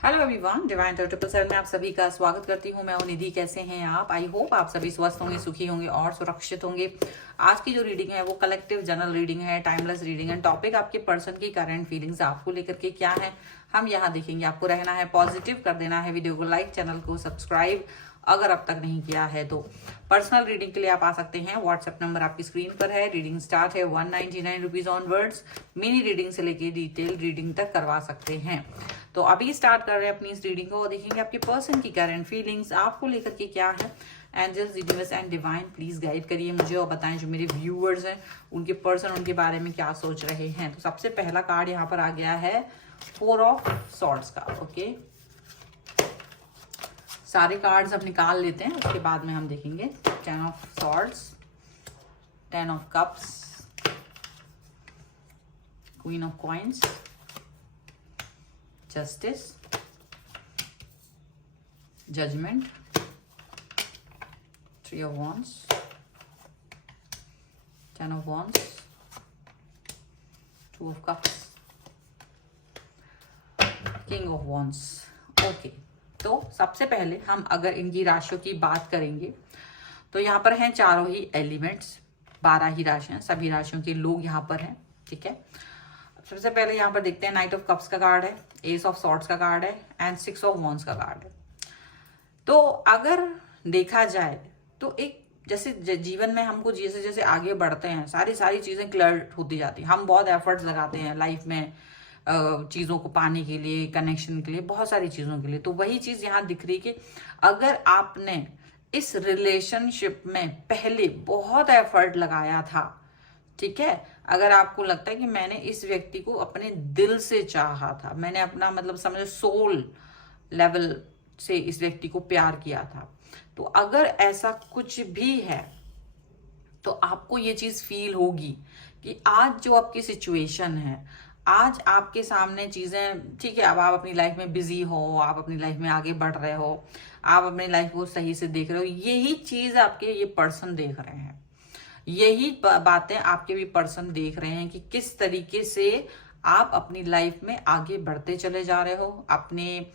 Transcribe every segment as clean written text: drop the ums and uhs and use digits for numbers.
Hello everyone, divine 777 में आप सभी का स्वागत करती हूँ। मैं हूँ निधि। कैसे हैं आप? आई होप आप सभी स्वस्थ होंगे, सुखी होंगे और सुरक्षित होंगे। आज की जो रीडिंग है वो कलेक्टिव जनरल रीडिंग है, टाइमलेस रीडिंग है। टॉपिक आपके पर्सन की करंट फीलिंग्स आपको लेकर के क्या है हम यहाँ देखेंगे। आपको रहना है पॉजिटिव, कर देना है वीडियो को लाइक, चैनल को सब्सक्राइब अगर अब तक नहीं किया है तो। पर्सनल रीडिंग के लिए आप आ सकते हैं। व्हाट्सएप नंबर आपकी स्क्रीन पर है। रीडिंग स्टार्ट है 199 रुपीज ऑनवर्ड्स। मिनी रीडिंग से लेके डिटेल रीडिंग तक करवा सकते हैं। तो अभी स्टार्ट कर रहे हैं अपनी इस रीडिंग को और देखेंगे आपके पर्सन की करंट फीलिंग्स आपको लेकर के क्या है। Angels, universe and divine please guide करिए मुझे और बताएं जो मेरे व्यूअर्स हैं उनके पर्सन उनके बारे में क्या सोच रहे हैं। तो सबसे पहला कार्ड यहाँ पर आ गया है 4 ऑफ सॉर्ड्स का। ओके, सारे कार्ड्स अब निकाल लेते हैं, उसके बाद में हम देखेंगे। 10 of swords, 10 of cups, queen of coins, justice, judgment, 3 of wands, 10 of wands, 2 of cups, king of wands। Okay, तो सबसे पहले हम अगर इनकी राशियों की बात करेंगे तो यहाँ पर हैं चारों ही एलिमेंट्स, 12 ही राशियां, सभी राशियों के लोग यहाँ पर हैं। ठीक है, सबसे पहले यहाँ पर देखते हैं नाइट ऑफ कप्स का कार्ड है, एस ऑफ सॉर्ड्स का कार्ड है एंड 6 ऑफ wands का कार्ड है। तो अगर देखा जाए तो एक जैसे जीवन में हमको जैसे जैसे आगे बढ़ते हैं सारी चीजें क्लियर होती जाती हैं। हम बहुत एफर्ट्स लगाते हैं लाइफ में चीजों को पाने के लिए, कनेक्शन के लिए, बहुत सारी चीजों के लिए। तो वही चीज यहाँ दिख रही कि अगर आपने इस रिलेशनशिप में पहले बहुत एफर्ट लगाया था, ठीक है, अगर आपको लगता है कि मैंने इस व्यक्ति को अपने दिल से चाहा था, मैंने अपना मतलब समझो सोल लेवल से इस व्यक्ति को प्यार किया था, तो अगर ऐसा कुछ भी है तो आपको ये चीज फील होगी कि आज जो आपकी सिचुएशन है, आज आपके सामने चीजें, ठीक है, अब आप अपनी लाइफ में बिजी हो, आप अपनी लाइफ में आगे बढ़ रहे हो, आप अपनी लाइफ को सही से देख रहे हो, यही चीज आपके ये पर्सन देख रहे हैं, यही बातें आपके भी पर्सन देख रहे हैं कि किस तरीके से आप अपनी लाइफ में आगे बढ़ते चले जा रहे हो, अपने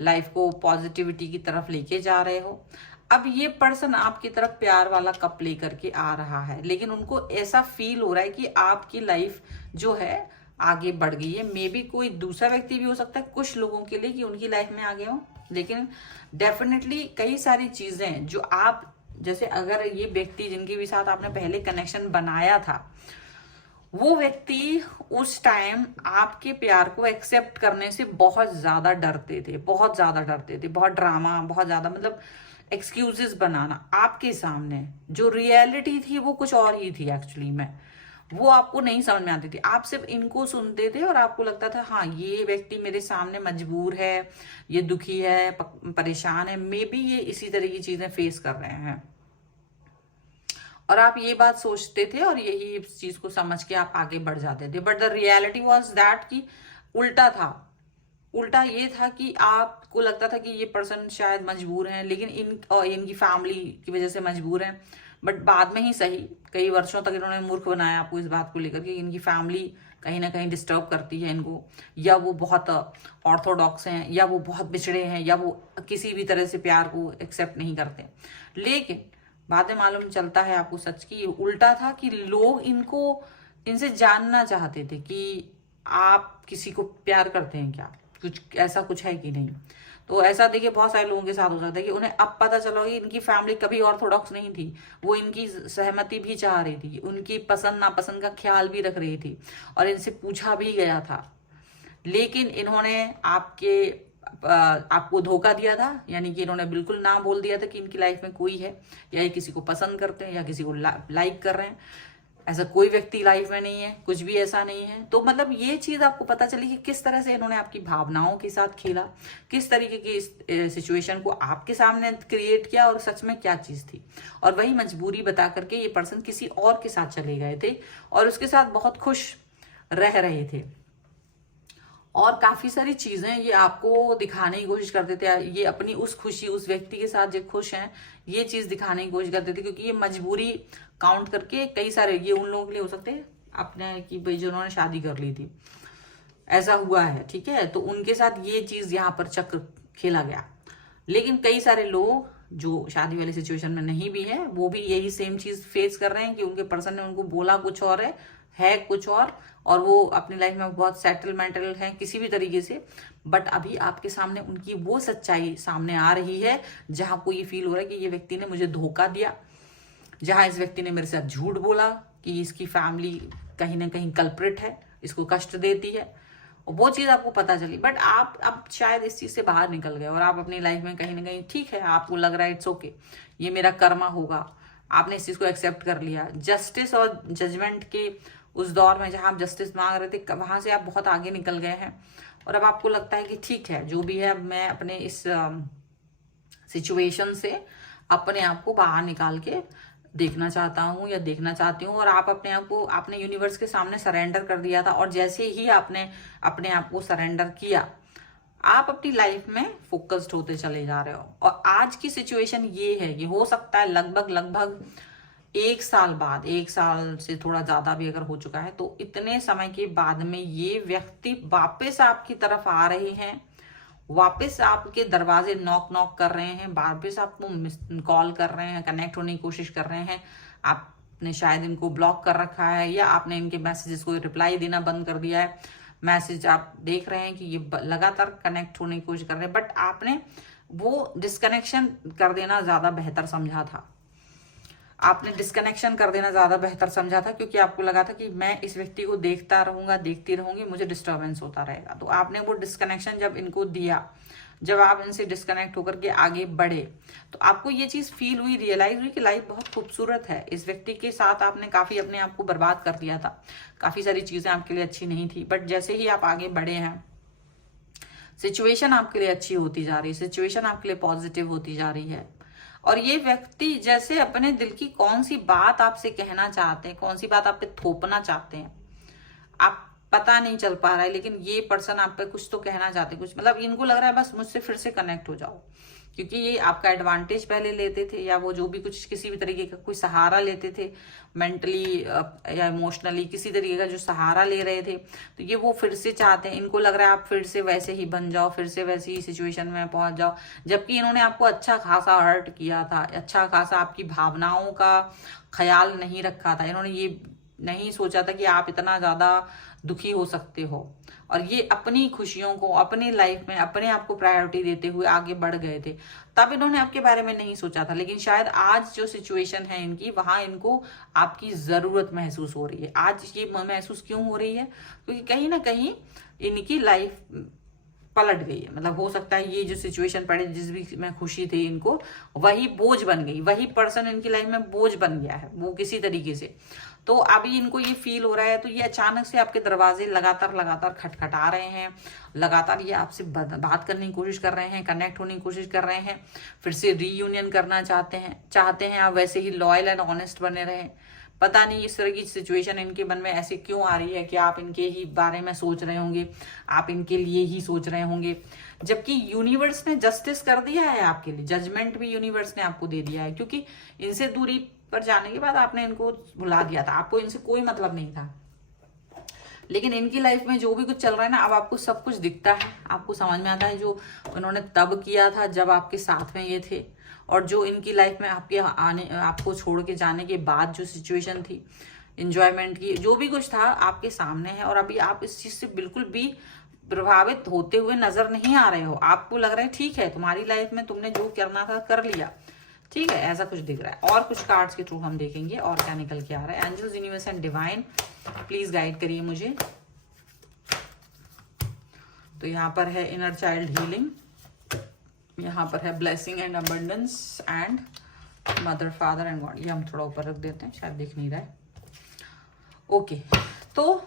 लाइफ को पॉजिटिविटी की तरफ लेके जा रहे हो। अब ये पर्सन आपकी तरफ प्यार वाला कप लेकर के आ रहा है, लेकिन उनको ऐसा फील हो रहा है कि आपकी लाइफ जो है आगे बढ़ गई है। मे बी कोई दूसरा व्यक्ति भी हो सकता है कुछ लोगों के लिए कि उनकी लाइफ में आगे हो, लेकिन डेफिनेटली कई सारी चीजें जो आप, जैसे अगर ये व्यक्ति जिनके भी साथ आपने पहले कनेक्शन बनाया था, वो व्यक्ति उस टाइम आपके प्यार को एक्सेप्ट करने से बहुत ज्यादा डरते थे, बहुत ज्यादा डरते थे, बहुत ड्रामा, बहुत ज्यादा मतलब एक्सक्यूजेस बनाना आपके सामने। जो रियलिटी थी वो कुछ और ही थी एक्चुअली में, वो आपको नहीं समझ में आती थी। आप सिर्फ इनको सुनते थे और आपको लगता था हाँ ये व्यक्ति मेरे सामने मजबूर है, ये दुखी है, परेशान है, मे बी ये इसी तरह की चीजें फेस कर रहे हैं, और आप ये बात सोचते थे और यही इस चीज को समझ के आप आगे बढ़ जाते थे। But the reality was that कि उल्टा था। उल्टा ये था कि आपको लगता था कि ये पर्सन शायद मजबूर हैं, लेकिन इनकी फैमिली की वजह से मजबूर हैं। बट बाद में ही सही, कई वर्षों तक इन्होंने मूर्ख बनाया आपको इस बात को लेकर कि इनकी फैमिली कहीं ना कहीं डिस्टर्ब करती है इनको, या वो बहुत ऑर्थोडॉक्स हैं, या वो बहुत बिछड़े हैं, या वो किसी भी तरह से प्यार को एक्सेप्ट नहीं करते। लेकिन बाद में मालूम चलता है आपको सच की उल्टा था कि लोग इनसे जानना चाहते थे कि आप किसी को प्यार करते हैं क्या, कुछ ऐसा कुछ है कि नहीं। तो ऐसा देखिए बहुत सारे लोगों के साथ हो सकता है कि उन्हें अब पता चला कि इनकी फैमिली कभी ऑर्थोडॉक्स नहीं थी, वो इनकी सहमति भी चाह रही थी, उनकी पसंद नापसंद का ख्याल भी रख रही थी और इनसे पूछा भी गया था, लेकिन इन्होंने आपको धोखा दिया था। यानी कि इन्होंने बिल्कुल ना बोल दिया था कि इनकी लाइफ में कोई है, या ये किसी को पसंद करते हैं, या किसी को लाइक कर रहे हैं। ऐसा कोई व्यक्ति लाइफ में नहीं है, कुछ भी ऐसा नहीं है। तो मतलब ये चीज आपको पता चली कि किस तरह से इन्होंने आपकी भावनाओं के साथ खेला, किस तरीके की इस सिचुएशन को आपके सामने क्रिएट किया और सच में क्या चीज थी। और वही मजबूरी बता करके ये पर्सन किसी और के साथ चले गए थे और उसके साथ बहुत खुश रह रहे थे, और काफी सारी चीजें ये आपको दिखाने की कोशिश करते थे। ये अपनी उस खुशी, उस व्यक्ति के साथ जो खुश हैं, ये चीज दिखाने की कोशिश करते थे, क्योंकि ये मजबूरी काउंट करके कई सारे, ये उन लोगों के लिए हो सकते हैं अपने कि भाई जिन्होंने शादी कर ली थी, ऐसा हुआ है, ठीक है। तो उनके साथ ये चीज यहाँ पर चक्र खेला गया। लेकिन कई सारे लोग जो शादी वाली सिचुएशन में नहीं भी है, वो भी यही सेम चीज फेस कर रहे हैं कि उनके पर्सन ने उनको बोला कुछ और है कुछ और वो अपनी लाइफ में बहुत सेटलमेंटल है किसी भी तरीके से। बट अभी आपके सामने उनकी वो सच्चाई सामने आ रही है जहां को ये फील हो रहा है कि ये व्यक्ति ने मुझे धोखा दिया, जहां इस व्यक्ति ने मेरे साथ झूठ बोला कि इसकी फैमिली कहीं ना कहीं कल्प्रिट है, इसको कष्ट देती है, और वो चीज आपको पता चली। बट आप अब शायद इस चीज से बाहर निकल गए और आप अपनी लाइफ में कहीं ना कहीं ठीक है, आपको लग रहा है इट्स ओके, ये मेरा कर्मा होगा, आपने इस चीज को एक्सेप्ट कर लिया। जस्टिस और जजमेंट के उस दौर में जहां आप जस्टिस मांग रहे थे, वहां से आप बहुत आगे निकल गए हैं और अब आपको लगता है कि ठीक है जो भी है, अब मैं अपने इस सिचुएशन से अपने आप को बाहर निकाल के देखना चाहता हूँ या देखना चाहती हूँ। और आप अपने आप को आपने यूनिवर्स के सामने सरेंडर कर दिया था, और जैसे ही आपने अपने आप को सरेंडर किया, आप अपनी लाइफ में फोकस्ड होते चले जा रहे हो। और आज की सिचुएशन ये है कि हो सकता है लगभग 1 साल बाद, 1 साल से थोड़ा ज्यादा भी अगर हो चुका है, तो इतने समय के बाद में ये व्यक्ति वापस आपकी तरफ आ रहे हैं, वापस आपके दरवाजे नॉक कर रहे हैं, वापस आपको कॉल कर रहे हैं, कनेक्ट होने की कोशिश कर रहे हैं। आपने शायद इनको ब्लॉक कर रखा है या आपने इनके मैसेजेस को रिप्लाई देना बंद कर दिया है। मैसेज आप देख रहे हैं कि ये लगातार कनेक्ट होने की कोशिश कर रहे हैं, बट आपने वो डिस्कनेक्शन कर देना ज्यादा बेहतर समझा था। आपने डिस्कनेक्शन कर देना ज्यादा बेहतर समझा था, क्योंकि आपको लगा था कि मैं इस व्यक्ति को देखता रहूंगा, देखती रहूंगी, मुझे डिस्टर्बेंस होता रहेगा। तो आपने वो डिस्कनेक्शन जब इनको दिया, जब आप इनसे डिस्कनेक्ट होकर के आगे बढ़े, तो आपको ये चीज फील हुई, रियलाइज हुई कि लाइफ बहुत खूबसूरत है। इस व्यक्ति के साथ आपने काफी अपने आप को बर्बाद कर दिया था, काफी सारी चीजें आपके लिए अच्छी नहीं थी, बट जैसे ही आप आगे बढ़े हैं, सिचुएशन आपके लिए अच्छी होती जा रही है, सिचुएशन आपके लिए पॉजिटिव होती जा रही है। और ये व्यक्ति जैसे अपने दिल की कौन सी बात आपसे कहना चाहते हैं, कौन सी बात आप पे थोपना चाहते हैं, आप पता नहीं चल पा रहा है, लेकिन ये पर्सन आप पे कुछ तो कहना चाहते हैं, कुछ मतलब इनको लग रहा है बस मुझसे फिर से कनेक्ट हो जाओ। क्योंकि ये आपका एडवांटेज पहले लेते थे, या वो जो भी कुछ किसी भी तरीके का कोई सहारा लेते थे, मेंटली या इमोशनली किसी तरीके का जो सहारा ले रहे थे, तो ये वो फिर से चाहते हैं। इनको लग रहा है आप फिर से वैसे ही बन जाओ, फिर से वैसी ही सिचुएशन में पहुंच जाओ, जबकि इन्होंने आपको अच्छा खासा हर्ट किया था, अच्छा खासा आपकी भावनाओं का ख्याल नहीं रखा था। इन्होंने ये नहीं सोचा था कि आप इतना ज्यादा दुखी हो सकते हो, और ये अपनी खुशियों को, अपनी लाइफ में अपने आप को प्रायोरिटी देते हुए आगे बढ़ गए थे। तब इन्होंने आपके बारे में नहीं सोचा था, लेकिन शायद आज जो सिचुएशन है इनकी, वहां इनको आपकी जरूरत महसूस हो रही है। आज ये महसूस क्यों हो रही है? क्योंकि कहीं ना कहीं इनकी लाइफ पलट गई है। मतलब हो सकता है ये जो सिचुएशन पड़े, जिस भी में खुशी थी इनको, वही बोझ बन गई, वही पर्सन इनकी लाइफ में बोझ बन गया है वो किसी तरीके से। तो अभी इनको ये फील हो रहा है, तो ये अचानक से आपके दरवाजे लगातार खटखटा रहे हैं, लगातार ये आपसे बात करने की कोशिश कर रहे हैं, कनेक्ट होने की कोशिश कर रहे हैं, फिर से रीयूनियन करना चाहते हैं आप वैसे ही लॉयल एंड ऑनेस्ट बने रहें। पता नहीं इस तरह की सिचुएशन इनके मन में ऐसे क्यों आ रही है कि आप इनके ही बारे में सोच रहे होंगे, आप इनके लिए ही सोच रहे होंगे, जबकि यूनिवर्स ने जस्टिस कर दिया है आपके लिए, जजमेंट भी यूनिवर्स ने आपको दे दिया है। क्योंकि इनसे दूरी पर जाने के बाद आपने इनको भुला दिया था, आपको इनसे कोई मतलब नहीं था। लेकिन इनकी लाइफ में जो भी कुछ चल रहा है ना, अब आपको सब कुछ दिखता है, आपको समझ में आता है जो उन्होंने तब किया था जब आपके साथ में ये थे, और जो इनकी लाइफ में आपको छोड़ के जाने के बाद जो सिचुएशन थी, एंजॉयमेंट की, जो भी कुछ था आपके सामने है। और अभी आप इस चीज से बिल्कुल भी प्रभावित होते हुए नजर नहीं आ रहे हो। आपको लग रहा है ठीक है, तुम्हारी लाइफ में तुमने जो करना था कर लिया, ठीक है, ऐसा कुछ दिख रहा है। और कुछ कार्ड्स के थ्रू हम देखेंगे और क्या निकल के आ रहा है। Angels, universe and divine, please guide करिए मुझे। तो यहाँ पर है इनर चाइल्ड हीलिंग, यहाँ पर है blessing and abundance and mother, father and God. ये हम थोड़ा ऊपर रख देते हैं, शायद दिख नहीं रहा है। ओके, तो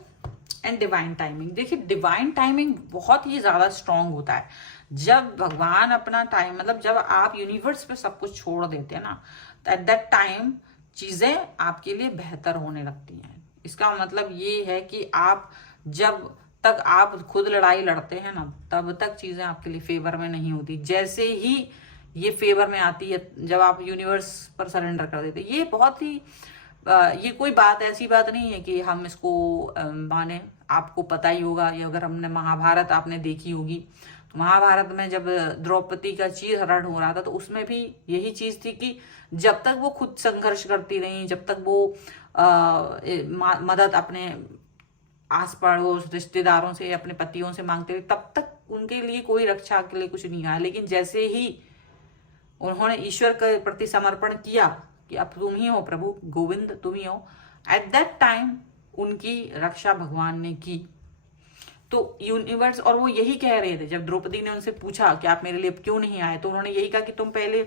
एंड डिवाइन टाइमिंग। देखिए, डिवाइन टाइमिंग बहुत ही ज्यादा स्ट्रांग होता है जब भगवान अपना टाइम, मतलब जब आप यूनिवर्स पे सब कुछ छोड़ देते हैं ना, एट दैट टाइम चीजें आपके लिए बेहतर होने लगती हैं। इसका मतलब ये है कि आप जब तक आप खुद लड़ाई लड़ते हैं ना, तब तक चीजें आपके लिए फेवर में नहीं होती। जैसे ही ये फेवर में आती है, जब आप यूनिवर्स पर सरेंडर कर देते हैं, ये बहुत ही ये कोई बात ऐसी बात नहीं है कि हम इसको माने। आपको पता ही होगा, ये अगर हमने महाभारत आपने देखी होगी तो महाभारत में जब द्रौपदी का चीरहरण हो रहा था तो उसमें भी यही चीज थी कि जब तक वो खुद संघर्ष करती रही, जब तक वो मदद अपने आस पड़ोस रिश्तेदारों से, अपने पतियों से मांगते रहे, तब तक उनके लिए कोई रक्षा के लिए कुछ नहीं आया। लेकिन जैसे ही उन्होंने ईश्वर के प्रति समर्पण किया कि अब तुम ही हो प्रभु, गोविंद तुम ही हो, एट दैट टाइम उनकी रक्षा भगवान ने की। तो यूनिवर्स, और वो यही कह रहे थे जब द्रौपदी ने उनसे पूछा कि आप मेरे लिए क्यों नहीं आए, तो उन्होंने यही कहा कि तुम पहले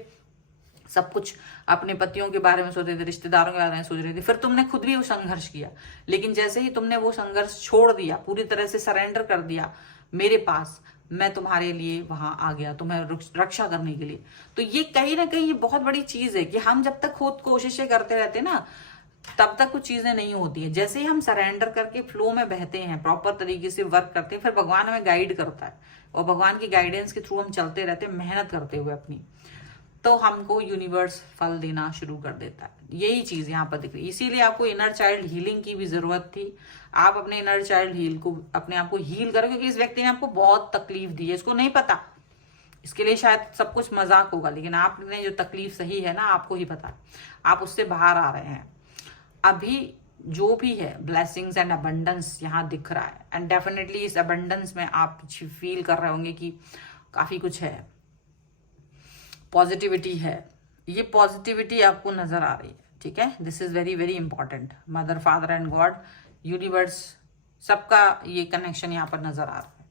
सब कुछ अपने पतियों के बारे में सोच रहे थे, रिश्तेदारों के बारे में सोच रहे थे, फिर तुमने खुद भी वो संघर्ष किया, लेकिन जैसे ही तुमने वो संघर्ष छोड़ दिया, पूरी तरह से सरेंडर कर दिया मेरे पास, मैं तुम्हारे लिए वहां आ गया, तुम्हें रक्षा करने के लिए। तो ये कहीं ना कहीं ये बहुत बड़ी चीज है कि हम जब तक खुद कोशिशें करते रहते ना, तब तक कुछ चीजें नहीं होती है। जैसे ही हम सरेंडर करके फ्लो में बहते हैं, प्रॉपर तरीके से वर्क करते हैं, फिर भगवान हमें गाइड करता है और भगवान की गाइडेंस के थ्रू हम चलते रहते हैं, मेहनत करते हुए अपनी, तो हमको यूनिवर्स फल देना शुरू कर देता है। यही चीज यहाँ पर दिख रही है। इसीलिए आपको इनर चाइल्ड हीलिंग की भी जरूरत थी। आप अपने इनर चाइल्ड हील को, अपने आप को हील करो, क्योंकि इस व्यक्ति ने आपको बहुत तकलीफ दी है, इसको नहीं पता, इसके लिए शायद सब कुछ मजाक होगा, लेकिन आपने जो तकलीफ सही है ना, आपको ही पता, आप उससे बाहर आ रहे हैं। अभी जो भी है ब्लेसिंग्स एंड अबंडेंस यहाँ दिख रहा है, एंड डेफिनेटली इस अबंडेंस में आप फील कर रहे होंगे कि काफी कुछ है, पॉजिटिविटी है, ये पॉजिटिविटी आपको नजर आ रही है। ठीक है, this is very very important. Mother, father and God, universe, सबका ये कनेक्शन यहाँ पर नजर आ रहा है,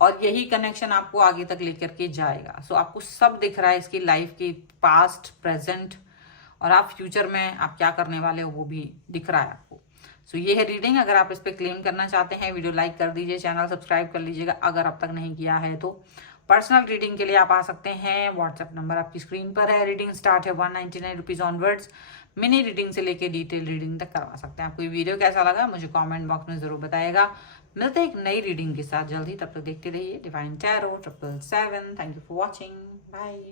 और यही कनेक्शन आपको आगे तक लेकर के जाएगा। सो आपको सब दिख रहा है इसकी लाइफ की, पास्ट, प्रेजेंट, और आप फ्यूचर में आप क्या करने वाले हो वो भी दिख रहा है आपको। सो ये है रीडिंग। अगर आप इस पे क्लेम करना चाहते हैं, वीडियो लाइक कर दीजिए, चैनल सब्सक्राइब कर लीजिएगा अगर अब तक नहीं किया है तो। पर्सनल रीडिंग के लिए आप आ सकते हैं, व्हाट्सएप नंबर आपकी स्क्रीन पर है। रीडिंग स्टार्ट है 199 रुपीज ऑनवर्ड्स। मिनी रीडिंग से लेके डिटेल रीडिंग तक करवा सकते हैं। आपको ये वीडियो कैसा लगा मुझे कमेंट बॉक्स में जरूर बताइएगा। मिलते हैं एक नई रीडिंग के साथ जल्दी, तब तक देखते रहिए divine tarot 777। Thank you for watching, bye.